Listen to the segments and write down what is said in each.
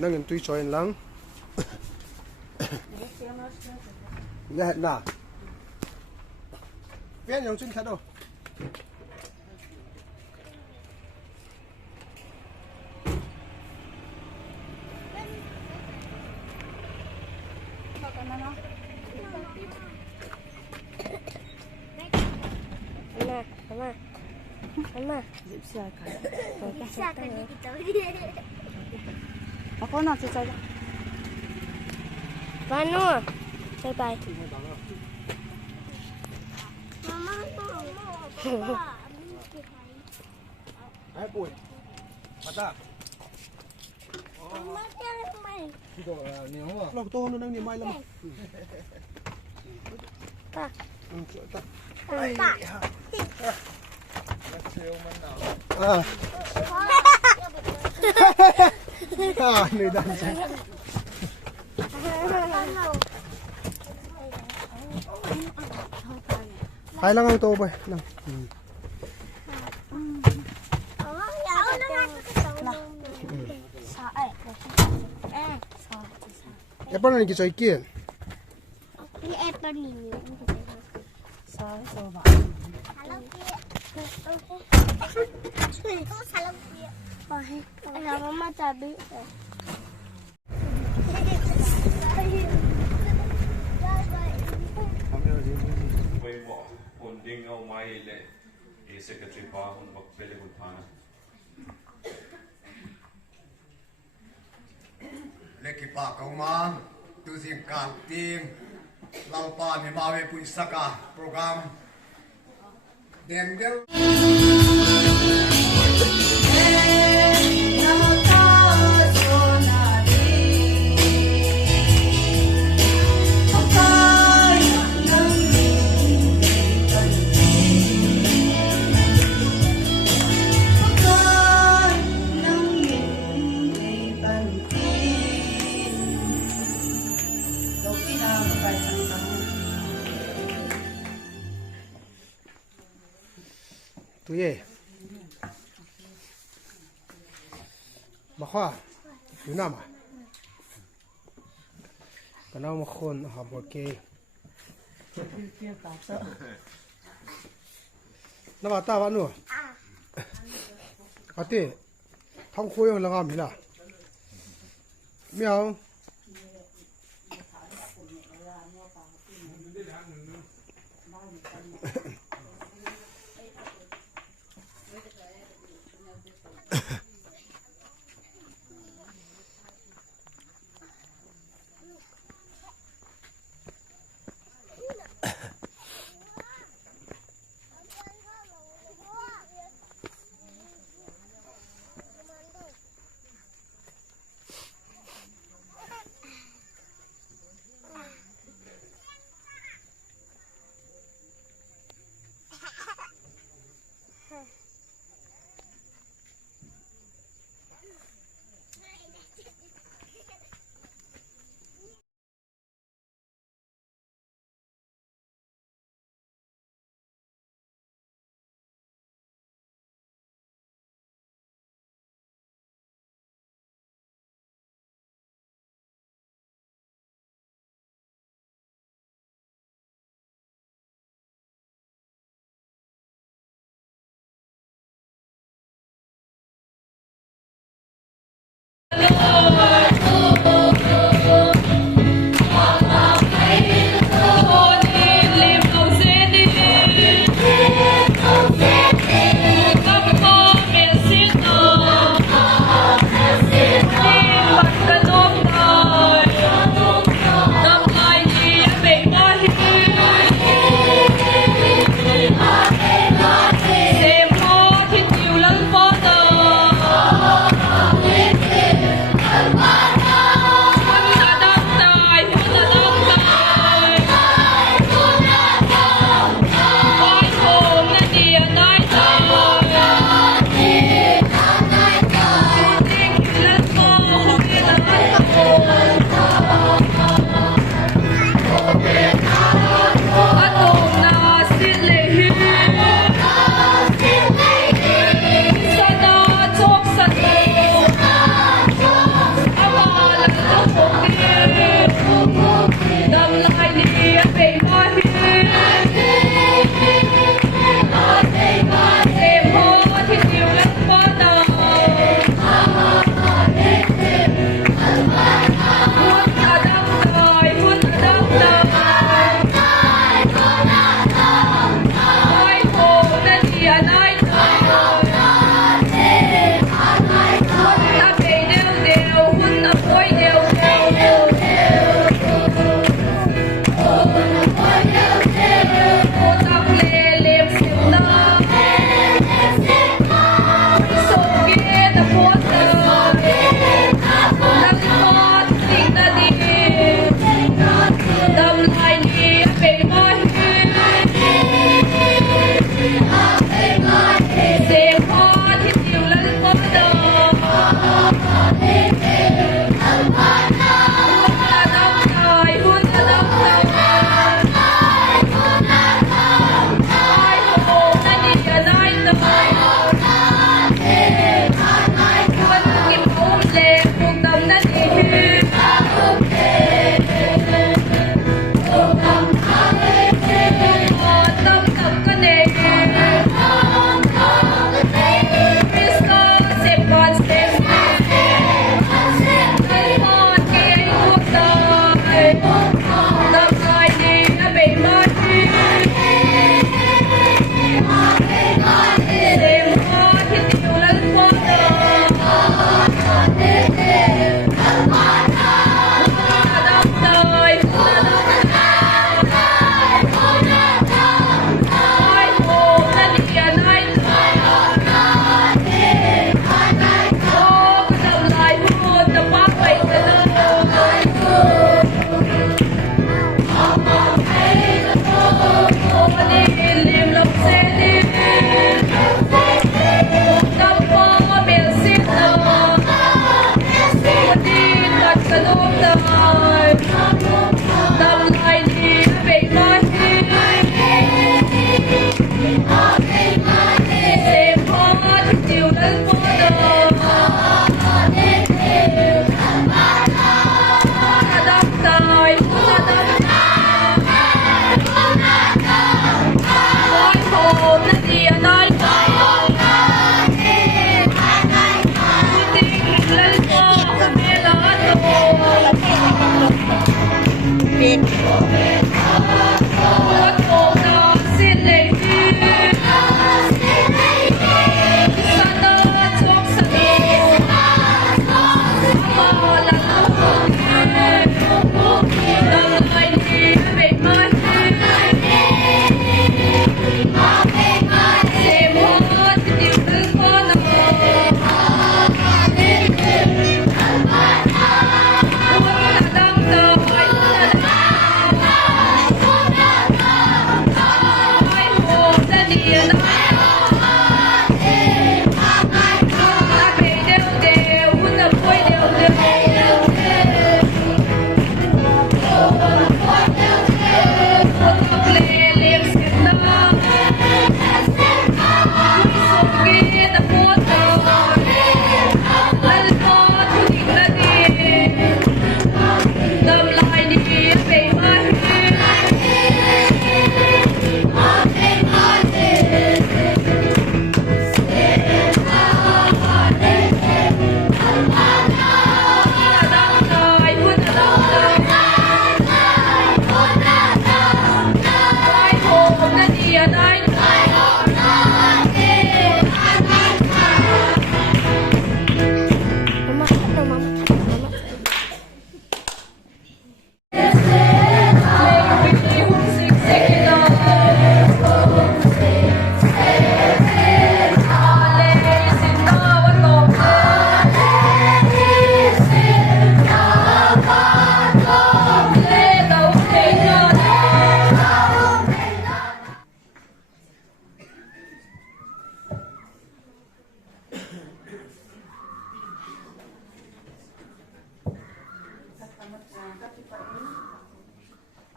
นั่งกันตุยจอยหลังเนี่ยน่ะเปลี่ยนอย่างชิ้นแค่ดูMama, silakan. Silakan gitu. Aku nak saja. Manu, bye bye. Mama, Hai boy, mata. Mama jangan main. Ni apa? Lah betul nang ni mai lama. Tak. Tak. Tak. Nơi đang chạy. Hai lang ang to ba? Nang. Apple ni kisah ikan. Ini apple ni. Salah coba. Salam dia. Itu salam dia. Oh, mama tadi. เลกิปากของมันตัวสิ่งการทีมเราปามีมาเวปุยสกาโปรแกรมเด่นเดล ตัวเย่มาข้าอยู่น้ำอ่ะก็น้องมาคนหอมโอเคน้ำตาตาวันนู้นเขาตีท้องคุยกันแล้วก็มีละไม่เอา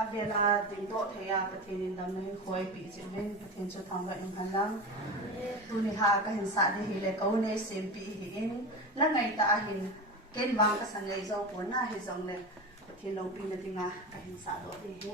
avela ding do theya pathin dam na khoi pi chin pathin chu thang ga in halang tu ni ha ka hin sa de hi le ko ne sem pi hi in la ngai ta hin ken wang ka san lei zo ko na hi zong le pathin lo pi na tinga ka hin sa do de hi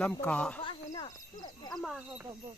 lâm cả ama ho bo bo